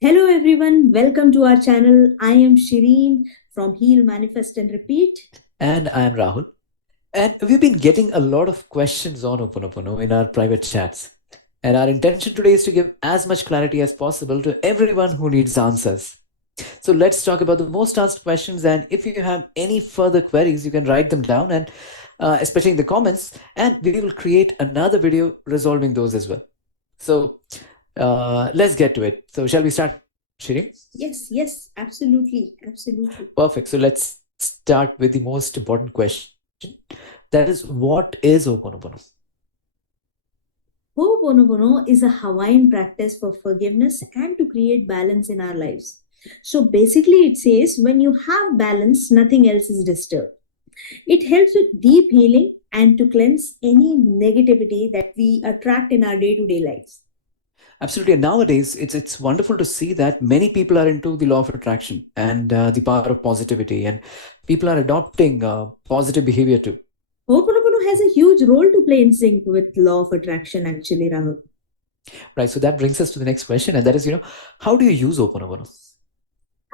Hello everyone, welcome to our channel. I am Shireen from Heal, Manifest and Repeat. And I am Rahul. And we've been getting a lot of questions on Hooponopono in our private chats. And our intention today is to give as much clarity as possible to everyone who needs answers. So let's talk about the most asked questions. And if you have any further queries, you can write them down, and especially in the comments. And we will create another video resolving those as well. So let's get to it. So shall we start, Shireen? Yes, absolutely. Perfect. So let's start with the most important question. That is, what is Ho'oponopono? Hooponopono is a Hawaiian practice for forgiveness and to create balance in our lives. So basically, it says when you have balance, nothing else is disturbed. It helps with deep healing and to cleanse any negativity that we attract in our day to day lives. Absolutely. And nowadays, it's wonderful to see that many people are into the law of attraction and the power of positivity, and people are adopting positive behavior too. Ho'oponopono has a huge role to play in sync with law of attraction, actually, Rahul. Right. So that brings us to the next question, and that is, how do you use Ho'oponopono?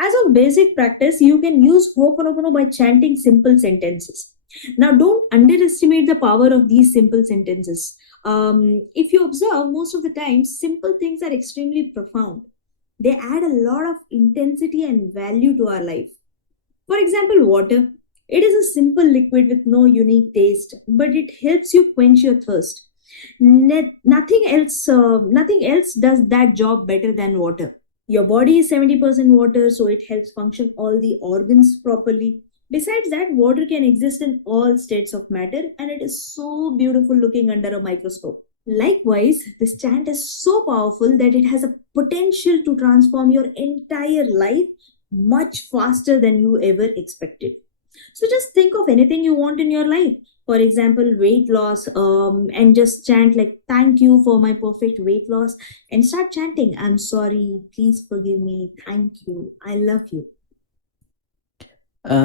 As a basic practice, you can use Ho'oponopono by chanting simple sentences. Now, don't underestimate the power of these simple sentences. If you observe, most of the time, simple things are extremely profound. They add a lot of intensity and value to our life. For example, water. It is a simple liquid with no unique taste, but it helps you quench your thirst. Nothing else does that job better than water. Your body is 70% water, so it helps function all the organs properly. Besides that, water can exist in all states of matter, and it is so beautiful looking under a microscope. Likewise, this chant is so powerful that it has a potential to transform your entire life much faster than you ever expected. So just think of anything you want in your life. For example, weight loss, and just chant like, "Thank you for my perfect weight loss," and start chanting, "I'm sorry, please forgive me, thank you, I love you."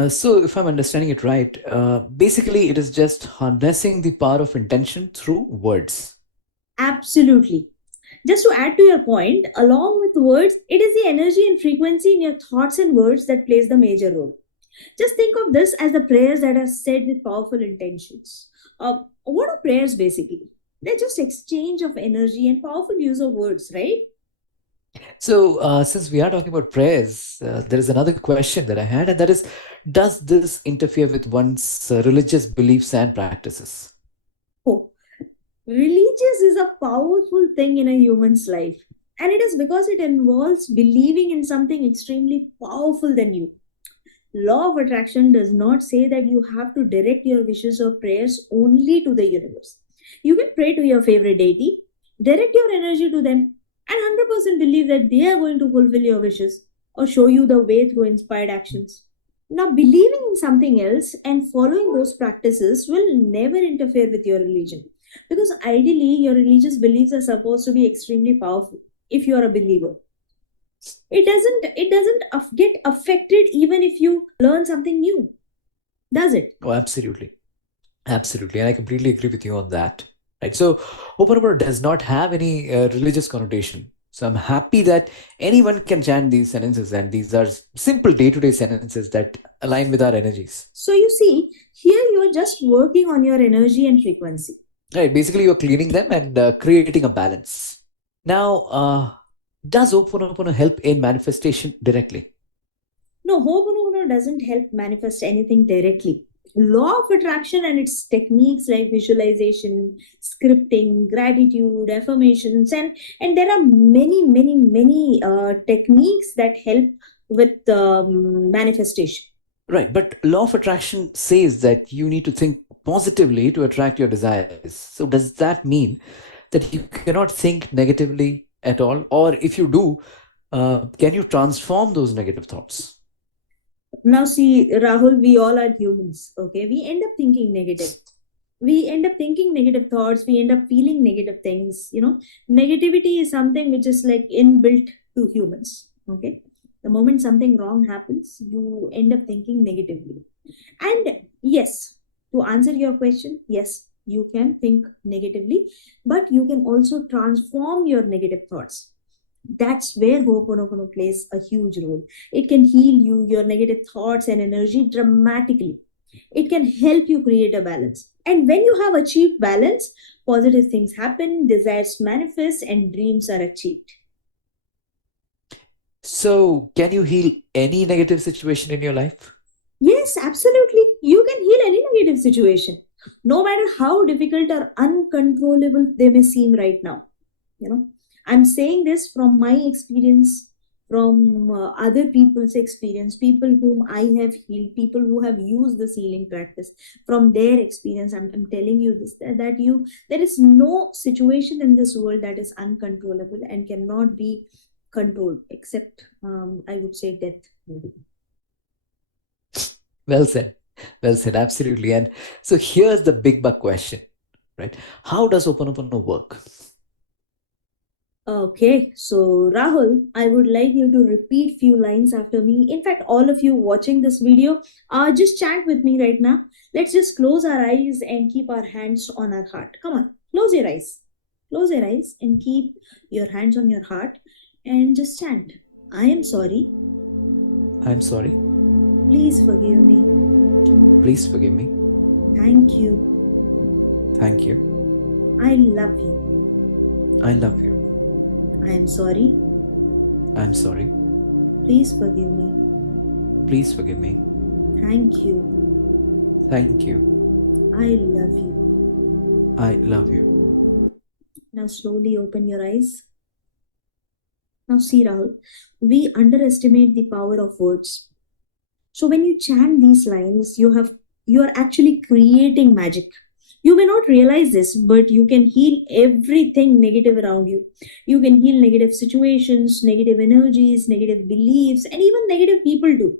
So, if I'm understanding it right, basically it is just harnessing the power of intention through words. Absolutely. Just to add to your point, along with words, it is the energy and frequency in your thoughts and words that plays the major role. Just think of this as the prayers that are said with powerful intentions. What are prayers basically? They're just exchange of energy and powerful use of words, right? So, since we are talking about prayers, there is another question that I had, and that is, does this interfere with one's religious beliefs and practices? Oh, religious is a powerful thing in a human's life. And it is because it involves believing in something extremely powerful than you. Law of attraction does not say that you have to direct your wishes or prayers only to the universe. You can pray to your favorite deity, direct your energy to them, and 100% believe that they are going to fulfill your wishes or show you the way through inspired actions. Now, believing in something else and following those practices will never interfere with your religion, because ideally, your religious beliefs are supposed to be extremely powerful if you are a believer. It doesn't get affected even if you learn something new, does it? Oh, absolutely. Absolutely. And I completely agree with you on that. Right. So, Ho'oponopono does not have any religious connotation. So, I'm happy that anyone can chant these sentences, and these are simple day to day sentences that align with our energies. So you see, here you are just working on your energy and frequency. Right. Basically, you're cleaning them and creating a balance. Now, does Ho'oponopono help in manifestation directly? No, Ho'oponopono doesn't help manifest anything directly. Law of attraction and its techniques like visualization, scripting, gratitude, affirmations, and there are many techniques that help with manifestation. Right. But law of attraction says that you need to think positively to attract your desires. So, does that mean that you cannot think negatively at all? Or if you do, can you transform those negative thoughts? Now, see, Rahul, we all are humans, okay? We end up thinking negative. We end up thinking negative thoughts. We end up feeling negative things. Negativity is something which is like inbuilt to humans, okay? The moment something wrong happens, you end up thinking negatively. And yes, to answer your question, yes, You can think negatively, but you can also transform your negative thoughts. That's where Ho'oponopono plays a huge role. It can heal you, your negative thoughts and energy dramatically. It can help you create a balance. And when you have achieved balance, positive things happen, desires manifest, and dreams are achieved. So, can you heal any negative situation in your life? Yes, absolutely. You can heal any negative situation, no matter how difficult or uncontrollable they may seem right now. You know, I'm saying this from my experience, from other people's experience, people whom I have healed, people who have used this healing practice. From their experience, I'm telling you this, that you there is no situation in this world that is uncontrollable and cannot be controlled, except I would say death, maybe. Well said. Well said, absolutely. And so here's the big buck question, right? How does Ho'oponopono work? Okay, so Rahul, I would like you to repeat few lines after me. In fact, all of you watching this video, just chant with me right now. Let's just close our eyes and keep our hands on our heart. Come on, close your eyes. Close your eyes and keep your hands on your heart and just chant. I am sorry. I'm sorry. Please forgive me. Please forgive me. Thank you. Thank you. I love you. I love you. I am sorry. I'm sorry. Please forgive me. Please forgive me. Thank you. Thank you. I love you. I love you. Now slowly open your eyes. Now, see, Rahul, we underestimate the power of words. So when you chant these lines, you are actually creating magic. You may not realize this, but you can heal everything negative around you. You can heal negative situations, negative energies, negative beliefs, and even negative people too.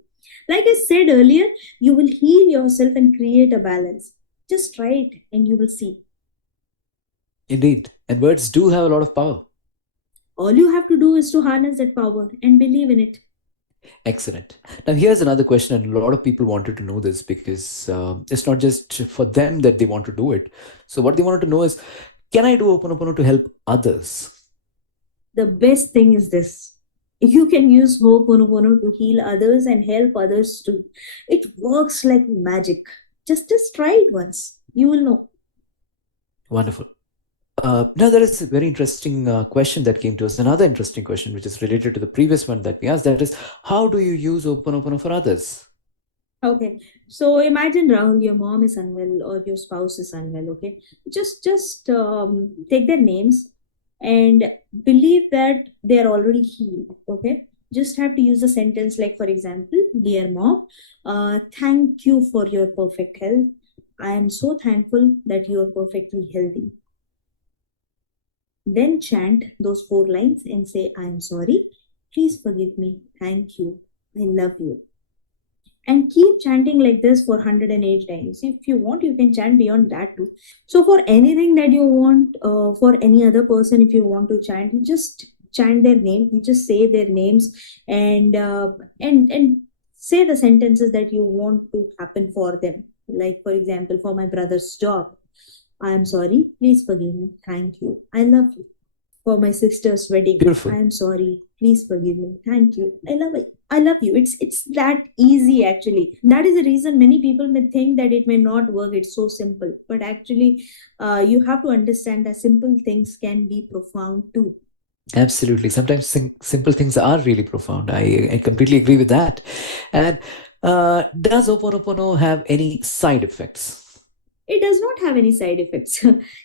Like I said earlier, you will heal yourself and create a balance. Just try it and you will see. Indeed. And words do have a lot of power. All you have to do is to harness that power and believe in it. Excellent. Now, here's another question, and a lot of people wanted to know this because it's not just for them that they want to do it. So, what they wanted to know is, can I do Ho'oponopono to help others? The best thing is this: you can use Ho'oponopono to heal others and help others too. It works like magic. Just try it once. You will know. Wonderful. Now, there is a very interesting question that came to us. Another interesting question, which is related to the previous one that we asked, that is, how do you use Ho'oponopono for others? Okay. So imagine, Rahul, your mom is unwell or your spouse is unwell. Okay. Just take their names and believe that they are already healed. Okay. Just have to use a sentence like, for example, dear mom, thank you for your perfect health. I am so thankful that you are perfectly healthy. Then chant those four lines and say, I am sorry. Please forgive me. Thank you. I love you. And keep chanting like this for 108 times. If you want, you can chant beyond that too. So for anything that you want, for any other person, if you want to chant, you just chant their name. You just say their names and and say the sentences that you want to happen for them. Like, for example, for my brother's job, I am sorry, please forgive me, thank you, I love you. For my sister's wedding, I Beautiful. am sorry, please forgive me, thank you, I love it, I love you. It's that easy actually. That is the reason many people may think that it may not work. It's so simple, but actually, you have to understand that simple things can be profound too. Absolutely. Sometimes simple things are really profound. I completely agree with that. And does Ho'oponopono have any side effects? It does not have any side effects.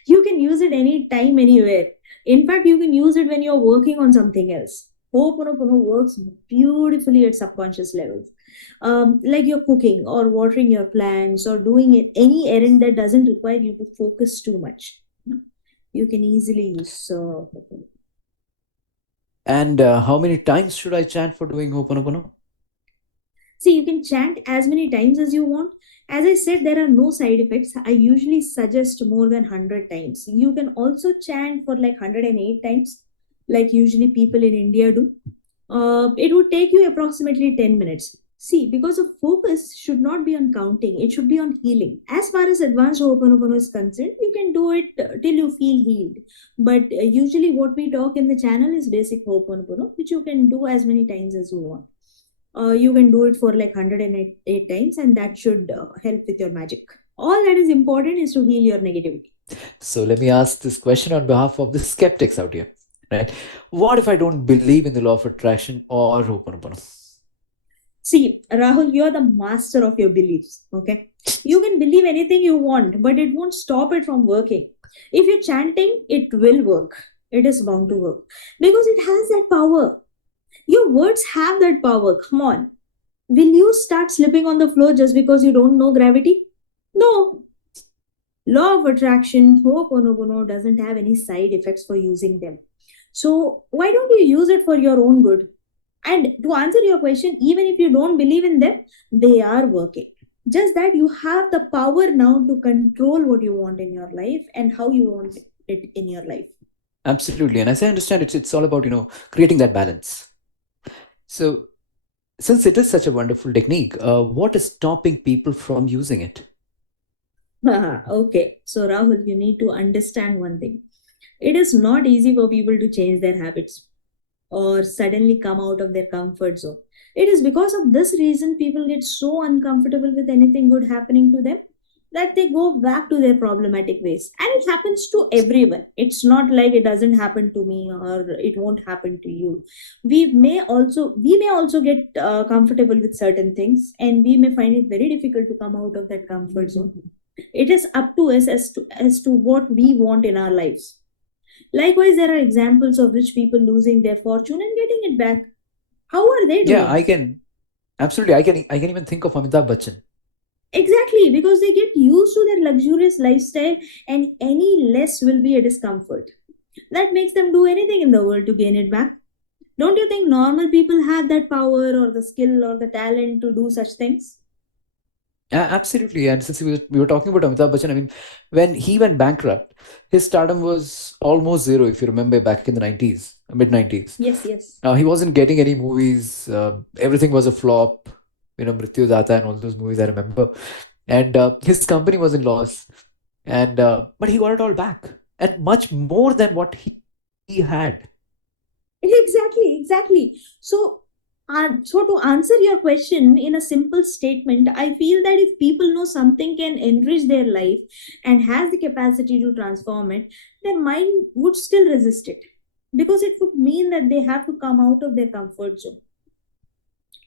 You can use it anytime, anywhere. In fact, you can use it when you're working on something else. Ho'oponopono works beautifully at subconscious levels. Like you're cooking or watering your plants or doing any errand that doesn't require you to focus too much. You can easily use. And how many times should I chant for doing Ho'oponopono? See, you can chant as many times as you want. As I said, there are no side effects. I usually suggest more than 100 times. You can also chant for like 108 times, like usually people in India do. It would take you approximately 10 minutes. See, because the focus should not be on counting, it should be on healing. As far as advanced Ho'oponopono is concerned, you can do it till you feel healed. But usually, what we talk in the channel is basic Ho'oponopono, which you can do as many times as you want. You can do it for like 108 times, and that should help with your magic. All that is important is to heal your negativity. So let me ask this question on behalf of the skeptics out here, right? What if I don't believe in the law of attraction or Ho'oponopono? See, Rahul, you're the master of your beliefs. Okay. You can believe anything you want, but it won't stop it from working. If you're chanting, it will work. It is bound to work because it has that power. Your words have that power. Come on. Will you start slipping on the floor just because you don't know gravity? No. Law of attraction, Ho'oponopono doesn't have any side effects for using them. So why don't you use it for your own good? And to answer your question, even if you don't believe in them, they are working. Just that you have the power now to control what you want in your life and how you want it in your life. Absolutely. And as I understand, it's all about, creating that balance. So since it is such a wonderful technique, what is stopping people from using it? Okay, so Rahul, you need to understand one thing. It is not easy for people to change their habits or suddenly come out of their comfort zone. It is because of this reason people get so uncomfortable with anything good happening to them that they go back to their problematic ways. And it happens to everyone. It's not like it doesn't happen to me or it won't happen to you. We may also get comfortable with certain things, and we may find it very difficult to come out of that comfort zone. It is up to us as to what we want in our lives. Likewise, there are examples of rich people losing their fortune and getting it back. How are they Yeah, doing? I can absolutely. I can even think of Amitabh Bachchan. Exactly, because they get used to their luxurious lifestyle, and any less will be a discomfort. That makes them do anything in the world to gain it back. Don't you think normal people have that power or the skill or the talent to do such things? Yeah, absolutely. And since we were talking about Amitabh Bachchan, I mean, when he went bankrupt, his stardom was almost zero, if you remember back in the 90s, mid 90s. Yes, yes. He wasn't getting any movies. Everything was a flop. Mrityu Data and all those movies I remember. And his company was in loss. And but he got it all back, and much more than what he had. Exactly, exactly. So to answer your question in a simple statement, I feel that if people know something can enrich their life and has the capacity to transform it, their mind would still resist it because it would mean that they have to come out of their comfort zone.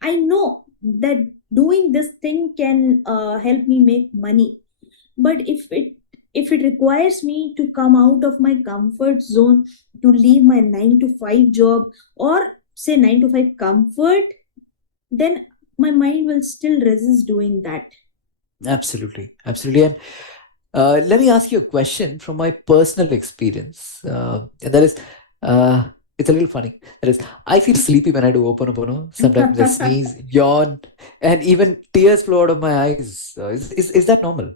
I know that doing this thing can help me make money, but if it requires me to come out of my comfort zone, to leave my 9 to 5 job, or say 9 to 5 comfort, then my mind will still resist doing that. Absolutely, absolutely. And let me ask you a question from my personal experience. And that is, it's a little funny. That is, I feel sleepy when I do Ho'oponopono. Sometimes I sneeze, yawn, and even tears flow out of my eyes. Is that normal?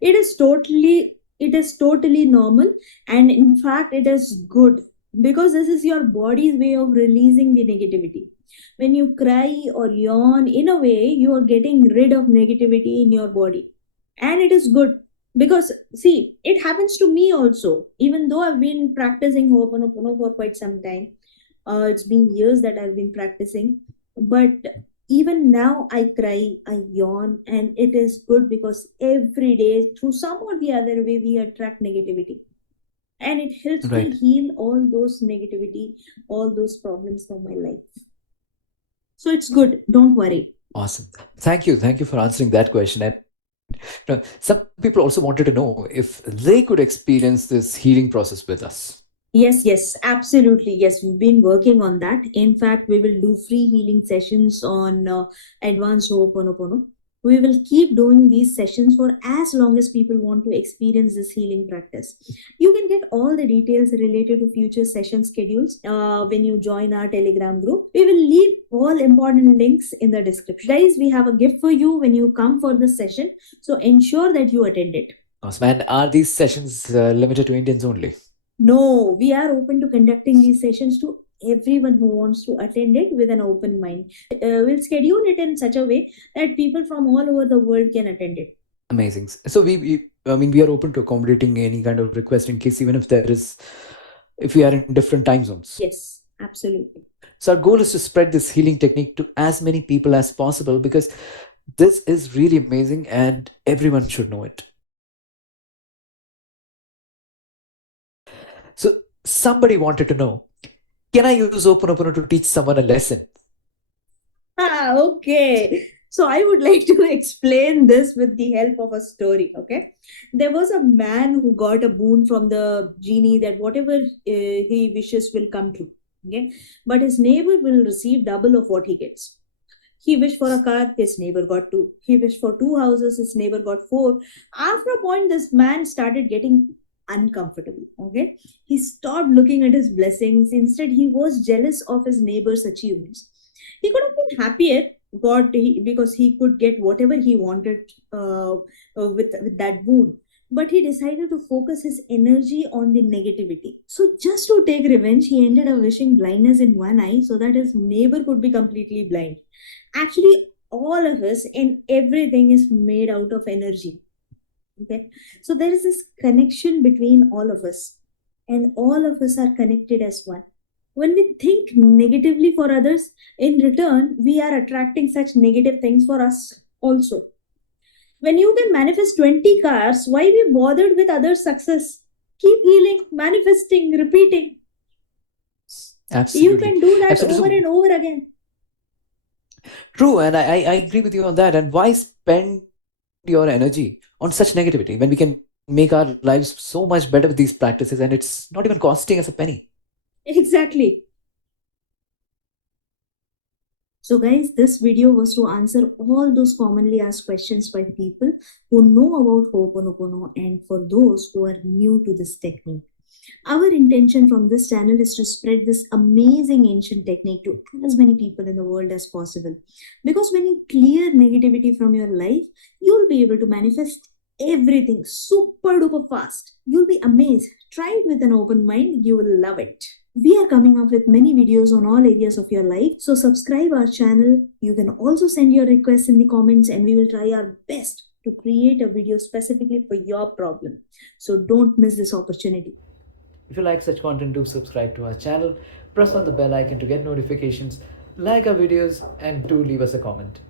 It is totally normal, and in fact it is good, because this is your body's way of releasing the negativity. When you cry or yawn, in a way you are getting rid of negativity in your body, and it is good. Because see, it happens to me also. Even though I've been practicing Ho'oponopono for quite some time, it's been years that I've been practicing, but even now I cry, I yawn, and it is good because every day, through some or the other way, we attract negativity. And it helps me Right. heal all those negativity, all those problems from my life. So it's good. Don't worry. Awesome. Thank you for answering that question. And some people also wanted to know if they could experience this healing process with us. Yes, yes, absolutely. Yes, we've been working on that. In fact, we will do free healing sessions on advanced Ho'oponopono. We will keep doing these sessions for as long as people want to experience this healing practice. You can get all the details related to future session schedules when you join our Telegram group. We will leave all important links in the description. Guys, we have a gift for you when you come for the session, so ensure that you attend it. Awesome. And are these sessions limited to Indians only? No, we are open to conducting these sessions to everyone who wants to attend it with an open mind. We'll schedule it in such a way that people from all over the world can attend it. Amazing. So I mean, we are open to accommodating any kind of request in case, even if there is, if we are in different time zones. Yes, absolutely. So our goal is to spread this healing technique to as many people as possible because this is really amazing and everyone should know it. So somebody wanted to know, can I use Ho'oponopono to teach someone a lesson? Okay. So I would like to explain this with the help of a story. Okay. There was a man who got a boon from the genie that whatever he wishes will come true. Okay. But his neighbor will receive double of what he gets. He wished for a car, his neighbor got two. He wished for two houses, his neighbor got four. After a point, this man started getting uncomfortable. Okay. He stopped looking at his blessings. Instead, he was jealous of his neighbor's achievements. He could have been happier because he could get whatever he wanted with that boon. But he decided to focus his energy on the negativity. So, just to take revenge, he ended up wishing blindness in one eye so that his neighbor could be completely blind. Actually, all of us and everything is made out of energy. Okay. So there is this connection between all of us, and all of us are connected as one. When we think negatively for others, in return, we are attracting such negative things for us also. When you can manifest 20 cars, why be bothered with others' success? Keep healing, manifesting, repeating. You Absolutely. can do that Absolutely. over So and over again. true. And I agree with you on that. And why spend your energy on such negativity when we can make our lives so much better with these practices and it's not even costing us a penny? Exactly. So, guys, this video was to answer all those commonly asked questions by people who know about Ho'oponopono and for those who are new to this technique. Our intention from this channel is to spread this amazing ancient technique to as many people in the world as possible. Because when you clear negativity from your life, you'll be able to manifest everything super duper fast. You'll be amazed. Try it with an open mind, you will love it. We are coming up with many videos on all areas of your life, so subscribe our channel. You can also send your requests in the comments and we will try our best to create a video specifically for your problem. So don't miss this opportunity. If you like such content, do subscribe to our channel, press on the bell icon to get notifications, like our videos, and do leave us a comment.